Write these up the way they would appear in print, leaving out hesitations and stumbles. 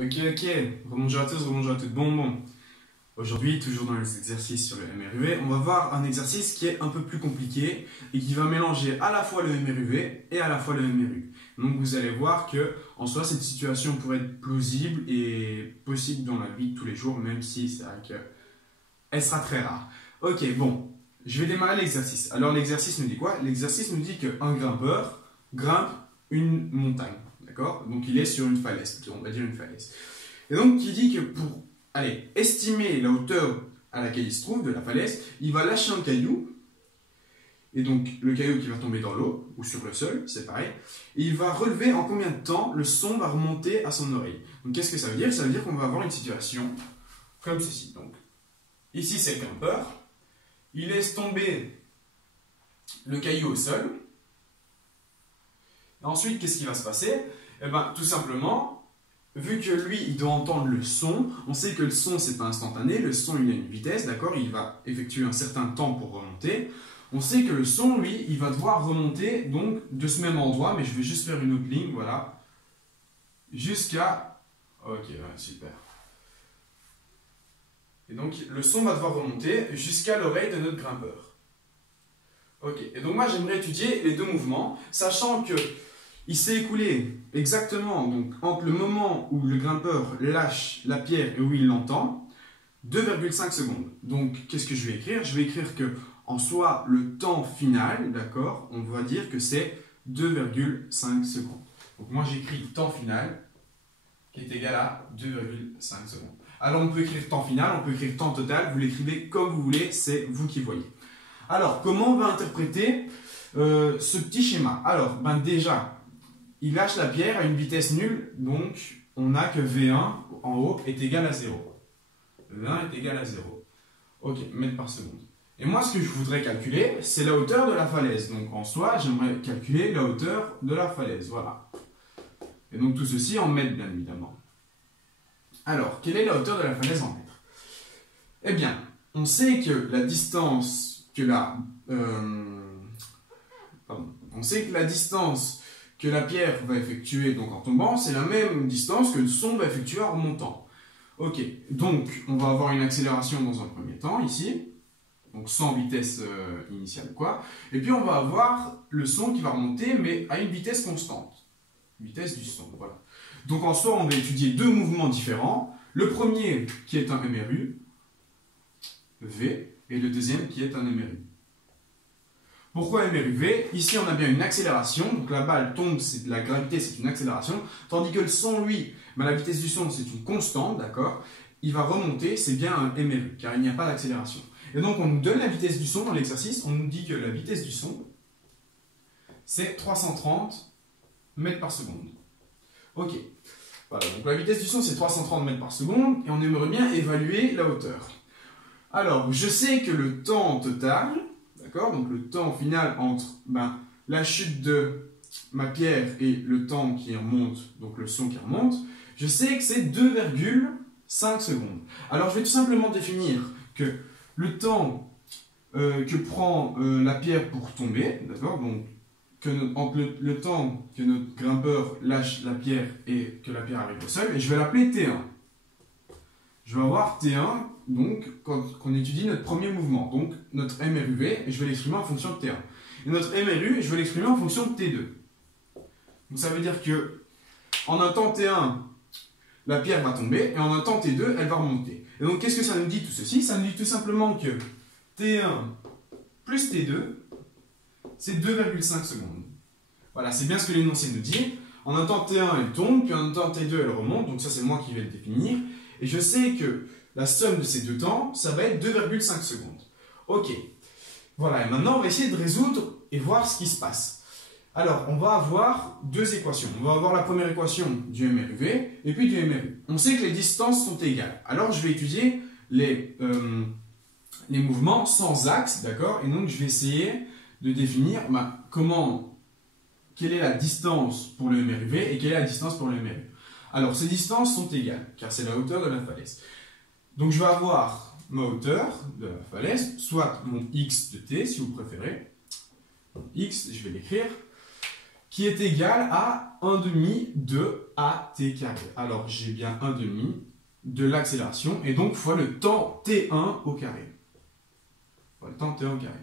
Ok, rebonjour à tous, rebonjour à toutes. Bon. Aujourd'hui, toujours dans les exercices sur le MRUV, on va voir un exercice qui est un peu plus compliqué et qui va mélanger à la fois le MRUV et à la fois le MRU. Donc vous allez voir que, en soi, cette situation pourrait être plausible et possible dans la vie de tous les jours, même si c'est vrai qu'elle sera très rare. Ok, bon, je vais démarrer l'exercice. Alors l'exercice nous dit quoi? L'exercice nous dit qu'un grimpeur grimpe une montagne. D'accord? Donc il est sur une falaise, on va dire une falaise. Et donc il dit que pour estimer la hauteur à laquelle il se trouve de la falaise, il va lâcher un caillou. Et donc le caillou qui va tomber dans l'eau ou sur le sol, c'est pareil. Et il va relever en combien de temps le son va remonter à son oreille. Donc qu'est-ce que ça veut dire? Ça veut dire qu'on va avoir une situation comme ceci. Donc ici c'est le grimpeur. Il laisse tomber le caillou au sol. Et ensuite, qu'est-ce qui va se passer? Eh bien, tout simplement, vu que lui, il doit entendre le son, on sait que le son, c'est pas instantané, le son, il a une vitesse, d'accord? Il va effectuer un certain temps pour remonter. On sait que le son, lui, il va devoir remonter, donc, de ce même endroit, mais je vais juste faire une autre ligne, voilà, jusqu'à... Ok, ouais, super. Et donc, le son va devoir remonter jusqu'à l'oreille de notre grimpeur. Ok, et donc moi, j'aimerais étudier les deux mouvements, sachant que il s'est écoulé exactement, donc entre le moment où le grimpeur lâche la pierre et où il l'entend, 2,5 secondes. Donc, qu'est-ce que je vais écrire? Je vais écrire que, en soi, le temps final, d'accord, on va dire que c'est 2,5 secondes. Donc, moi, j'écris temps final qui est égal à 2,5 secondes. Alors, on peut écrire temps final, on peut écrire temps total, vous l'écrivez comme vous voulez, c'est vous qui voyez. Alors, comment on va interpréter ce petit schéma? Alors, déjà, il lâche la pierre à une vitesse nulle, donc on a que V1 en haut est égal à 0. V1 est égal à 0. Ok, mètres par seconde. Et moi, ce que je voudrais calculer, c'est la hauteur de la falaise. Donc en soi, j'aimerais calculer la hauteur de la falaise. Voilà. Et donc tout ceci en mètres, bien évidemment. Alors, quelle est la hauteur de la falaise en mètres? Eh bien, on sait que la distance que la pierre va effectuer donc en tombant, c'est la même distance que le son va effectuer en remontant. Ok, donc on va avoir une accélération dans un premier temps ici, donc sans vitesse initiale quoi, et puis on va avoir le son qui va remonter mais à une vitesse constante, vitesse du son, voilà. Donc en soi on va étudier deux mouvements différents, le premier qui est un MRU, V, et le deuxième qui est un MRU. Pourquoi MRUV? Ici, on a bien une accélération, donc la balle tombe, la gravité, c'est une accélération, tandis que le son, lui, la vitesse du son, c'est une constante, d'accord? Il va remonter, c'est bien un MRU, car il n'y a pas d'accélération. Et donc, on nous donne la vitesse du son dans l'exercice, on nous dit que la vitesse du son, c'est 330 mètres par seconde. Ok, voilà, donc la vitesse du son, c'est 330 mètres par seconde, et on aimerait bien évaluer la hauteur. Alors, je sais que le temps total... D'accord? Donc le temps final entre la chute de ma pierre et le temps qui remonte, donc le son qui remonte, je sais que c'est 2,5 secondes. Alors je vais tout simplement définir que le temps que prend la pierre pour tomber, d'accord? Donc entre le temps que notre grimpeur lâche la pierre et que la pierre arrive au sol, et je vais l'appeler T1. Je vais avoir T1, donc, quand on étudie notre premier mouvement, donc notre MRUV, et je vais l'exprimer en fonction de T1. Et notre MRU, je vais l'exprimer en fonction de T2. Donc ça veut dire que, en un temps T1, la pierre va tomber, et en un temps T2, elle va remonter. Et donc, qu'est-ce que ça nous dit tout ceci? Ça nous dit tout simplement que T1 plus T2, c'est 2,5 secondes. Voilà, c'est bien ce que l'énoncé nous dit. En un temps T1, elle tombe, puis en un temps T2, elle remonte, donc ça c'est moi qui vais le définir. Et je sais que la somme de ces deux temps, ça va être 2,5 secondes. Ok. Voilà, et maintenant on va essayer de résoudre et voir ce qui se passe. Alors, on va avoir deux équations. On va avoir la première équation du MRUV et puis du MRU. On sait que les distances sont égales. Alors, je vais étudier les mouvements sans axe, d'accord? Et donc, je vais essayer de définir quelle est la distance pour le MRUV et quelle est la distance pour le MRU. Alors, ces distances sont égales, car c'est la hauteur de la falaise. Donc, je vais avoir ma hauteur de la falaise, soit mon x de t, si vous préférez. Donc, x, je vais l'écrire. qui est égal à 1 demi de at carré. Alors, j'ai bien 1 demi de l'accélération, et donc fois le temps t1 au carré. Fois le temps t1 au carré.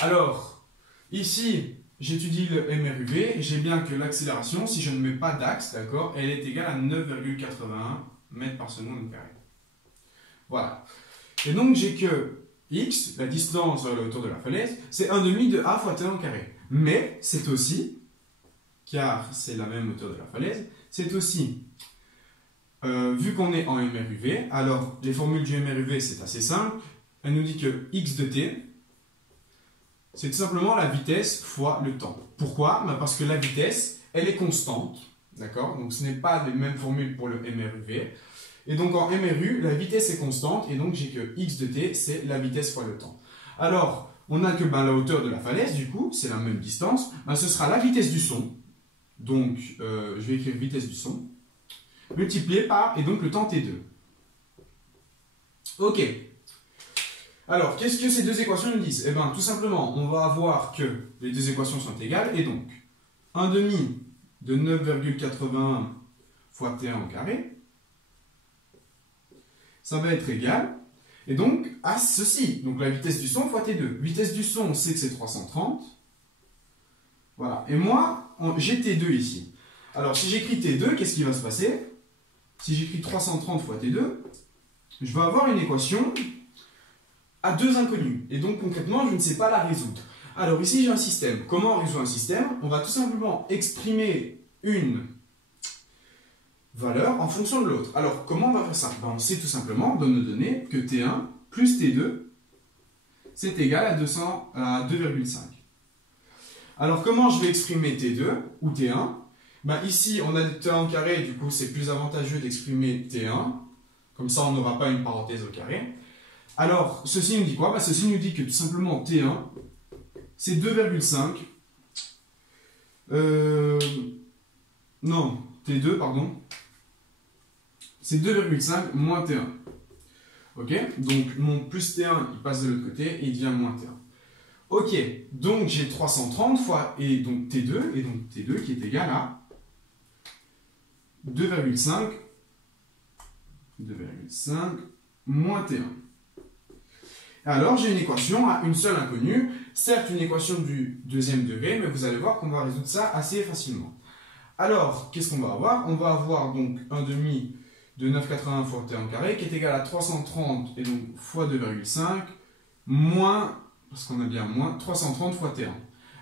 Alors, ici, j'étudie le MRUV, et j'ai bien que l'accélération, si je ne mets pas d'axe, d'accord, elle est égale à 9,81 mètres par seconde au carré. Voilà. Et donc, j'ai que x, la distance vers la hauteur de la falaise, c'est 1 demi de a fois t1 au carré. Mais, c'est aussi, car c'est la même hauteur de la falaise, c'est aussi, vu qu'on est en MRUV, alors les formules du MRUV, c'est assez simple. Elle nous dit que x de t, c'est tout simplement la vitesse fois le temps. Pourquoi? Parce que la vitesse, elle est constante, d'accord? Donc ce n'est pas les mêmes formules pour le MRUV. Et donc en MRU, la vitesse est constante, et donc j'ai que x de t, c'est la vitesse fois le temps. Alors, on a que la hauteur de la falaise, du coup, c'est la même distance, ce sera la vitesse du son. Donc, je vais écrire vitesse du son, multiplié par, et donc le temps t2. Ok. Alors, qu'est-ce que ces deux équations nous disent? Eh bien, tout simplement, on va avoir que les deux équations sont égales, et donc, 1 demi de 9,81 fois t1 au carré, ça va être égal, et donc, à ceci. Donc, la vitesse du son fois t2. Vitesse du son, on sait que c'est 330. Voilà. Et moi, j'ai t2 ici. Alors, si j'écris t2, qu'est-ce qui va se passer? Si j'écris 330 fois t2, je vais avoir une équation à deux inconnus. Et donc, concrètement, je ne sais pas la résoudre. Alors, ici, j'ai un système. Comment on résout un système? On va tout simplement exprimer une valeur en fonction de l'autre. Alors, comment on va faire ça? On sait tout simplement, dans nos données, que t1 plus t2, c'est égal à 2,5. Alors, comment je vais exprimer t2 ou t1? Ici, on a t1 au carré, du coup, c'est plus avantageux d'exprimer t1. Comme ça, on n'aura pas une parenthèse au carré. Alors, ceci nous dit quoi? Ceci nous dit que tout simplement t1, c'est 2,5. Non, t2, pardon. C'est 2,5 moins t1. Ok? Donc, mon plus t1, il passe de l'autre côté et il devient moins t1. Ok, donc j'ai 330 fois, et donc t2 qui est égal à 2,5 moins t1. Alors j'ai une équation à une seule inconnue, certes une équation du deuxième degré, mais vous allez voir qu'on va résoudre ça assez facilement. Alors, qu'est-ce qu'on va avoir? On va avoir donc 1 demi de 9,81 fois t1 carré qui est égal à 330 et donc fois 2,5 moins, parce qu'on a bien moins, 330 fois t1.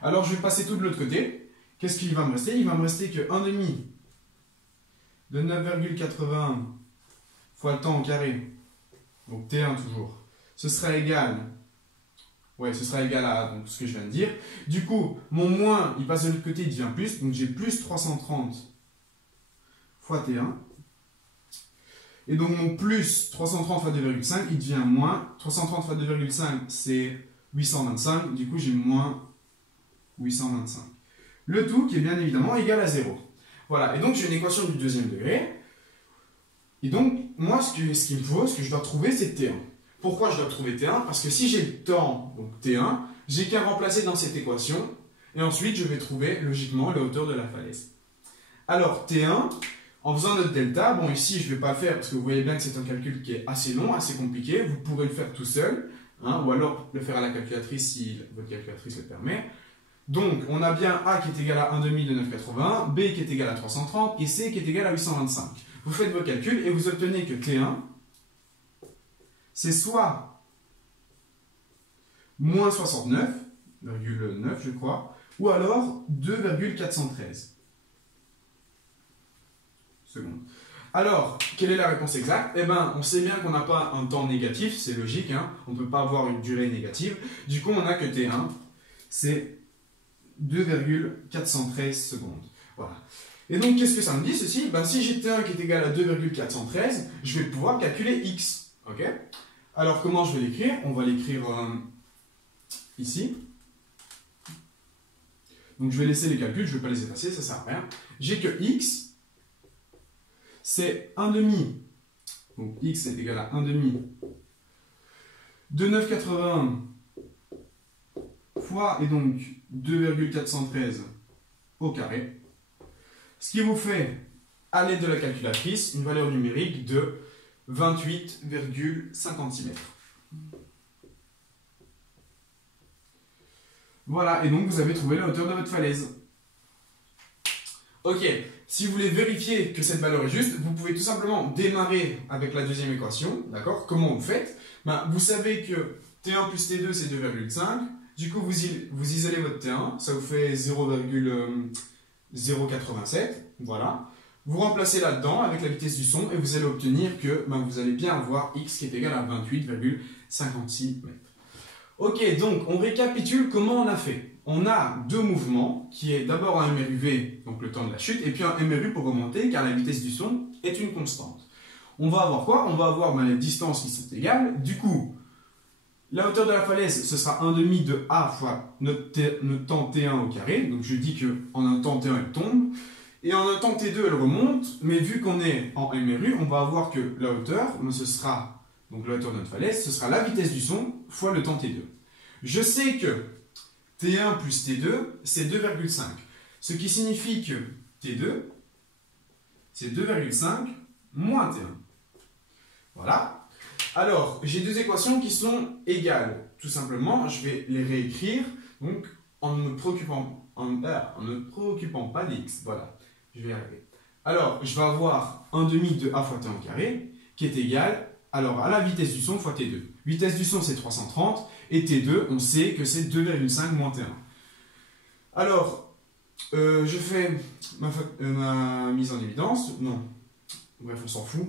Alors je vais passer tout de l'autre côté. Qu'est-ce qu'il va me rester? Il va me rester que 1 demi de 9,81 fois le temps au carré, donc t1 toujours, ce sera égal, à donc, ce que je viens de dire. Du coup, mon moins, il passe de l'autre côté, il devient plus, donc j'ai plus 330 fois t1. Et donc mon plus 330 fois 2,5, il devient moins. 330 fois 2,5, c'est 825, du coup j'ai moins 825. Le tout qui est bien évidemment égal à 0. Voilà, et donc j'ai une équation du deuxième degré. Et donc, moi, ce qu'il me faut, ce que je dois trouver, c'est T1. Pourquoi je dois trouver T1? Parce que si j'ai le temps, donc T1, j'ai qu'à remplacer dans cette équation, et ensuite je vais trouver logiquement la hauteur de la falaise. Alors, T1, en faisant notre delta, bon ici je ne vais pas le faire parce que vous voyez bien que c'est un calcul qui est assez long, assez compliqué, vous pourrez le faire tout seul, ou alors le faire à la calculatrice si votre calculatrice le permet. Donc, on a bien A qui est égal à 1 demi de 9,81, B qui est égal à 330 et C qui est égal à 825. Vous faites vos calculs et vous obtenez que T1, c'est soit moins 69,9 je crois, ou alors 2,413 secondes. Alors, quelle est la réponse exacte? Eh bien, on sait bien qu'on n'a pas un temps négatif, c'est logique, on ne peut pas avoir une durée négative. Du coup, on a que T1, c'est 2,413 secondes. Voilà. Et donc, qu'est-ce que ça me dit, ceci? Si j'ai T1 qui est égal à 2,413, je vais pouvoir calculer X. Ok? Alors, comment je vais l'écrire? On va l'écrire ici. Donc, je vais laisser les calculs, je ne vais pas les effacer, ça ne sert à rien. J'ai que X, c'est 1 demi. Donc, X est égal à 1 demi de 9,81 fois, et donc 2,413 au carré. Ce qui vous fait, à l'aide de la calculatrice, une valeur numérique de 28,56 mètres. Voilà, et donc vous avez trouvé la hauteur de votre falaise. Ok, si vous voulez vérifier que cette valeur est juste, vous pouvez tout simplement démarrer avec la deuxième équation, d'accord? Comment vous faites? Vous savez que T1 plus T2 c'est 2,5, du coup vous isolez votre T1, ça vous fait 0,087, voilà. Vous remplacez là-dedans avec la vitesse du son et vous allez obtenir que vous allez bien avoir x qui est égal à 28,56 mètres. Ok, donc on récapitule comment on a fait. On a deux mouvements, qui est d'abord un MRUV, donc le temps de la chute, et puis un MRU pour remonter, car la vitesse du son est une constante. On va avoir quoi? On va avoir les distances qui sont égales. Du coup, la hauteur de la falaise, ce sera 1/2 de A fois notre temps T1 au carré. Donc je dis qu'en un temps T1, elle tombe. Et en un temps T2, elle remonte. Mais vu qu'on est en MRU, on va avoir que la hauteur, ce sera, donc la hauteur de notre falaise, ce sera la vitesse du son fois le temps T2. Je sais que T1 plus T2, c'est 2,5. Ce qui signifie que T2, c'est 2,5 moins T1. Voilà. Alors, j'ai deux équations qui sont égales. Tout simplement, je vais les réécrire donc, en ne me préoccupant pas d'x. Voilà, je vais y arriver. Alors, je vais avoir 1/2 de A fois T en carré, qui est égal alors, à la vitesse du son fois T2. Vitesse du son, c'est 330. Et T2, on sait que c'est 2,5 moins T1. Alors, je fais ma mise en évidence. Non. Bref, on s'en fout.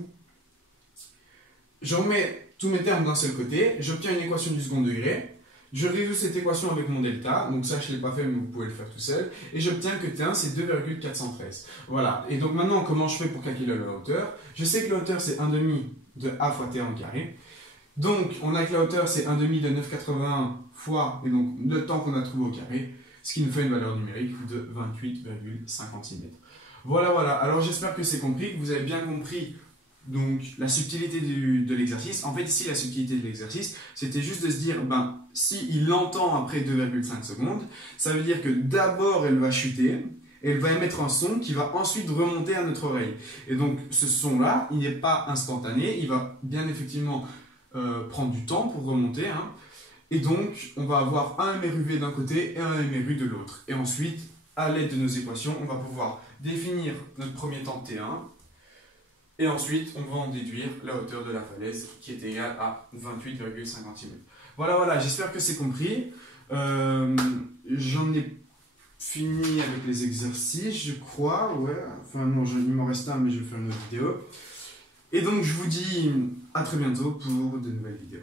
Je remets tous mes termes d'un seul côté. J'obtiens une équation du second degré. Je résous cette équation avec mon delta. Donc ça, je ne l'ai pas fait, mais vous pouvez le faire tout seul. Et j'obtiens que T1, c'est 2,413. Voilà. Et donc maintenant, comment je fais pour calculer la hauteur? Je sais que la hauteur, c'est 1/2 de A fois T1 au carré. Donc, on a que la hauteur, c'est 1/2 de 9,81 fois, et donc le temps qu'on a trouvé au carré, ce qui nous fait une valeur numérique de 28,56 mètres. Voilà, voilà. Alors, j'espère que c'est compris, que vous avez bien compris donc, la subtilité de l'exercice. En fait, ici, la subtilité de l'exercice, c'était juste de se dire, si il l'entend après 2,5 secondes, ça veut dire que d'abord, elle va chuter, et elle va émettre un son qui va ensuite remonter à notre oreille. Et donc, ce son-là, il n'est pas instantané, il va bien effectivement prendre du temps pour remonter. Et donc, on va avoir un MRUV d'un côté et un MRU de l'autre. Et ensuite, à l'aide de nos équations, on va pouvoir définir notre premier temps T1. Et ensuite, on va en déduire la hauteur de la falaise qui est égale à 28,56 mètres. Voilà, voilà, j'espère que c'est compris. J'en ai fini avec les exercices, je crois. Ouais, enfin non, il m'en reste un, mais je vais faire une autre vidéo. Et donc, je vous dis à très bientôt pour de nouvelles vidéos.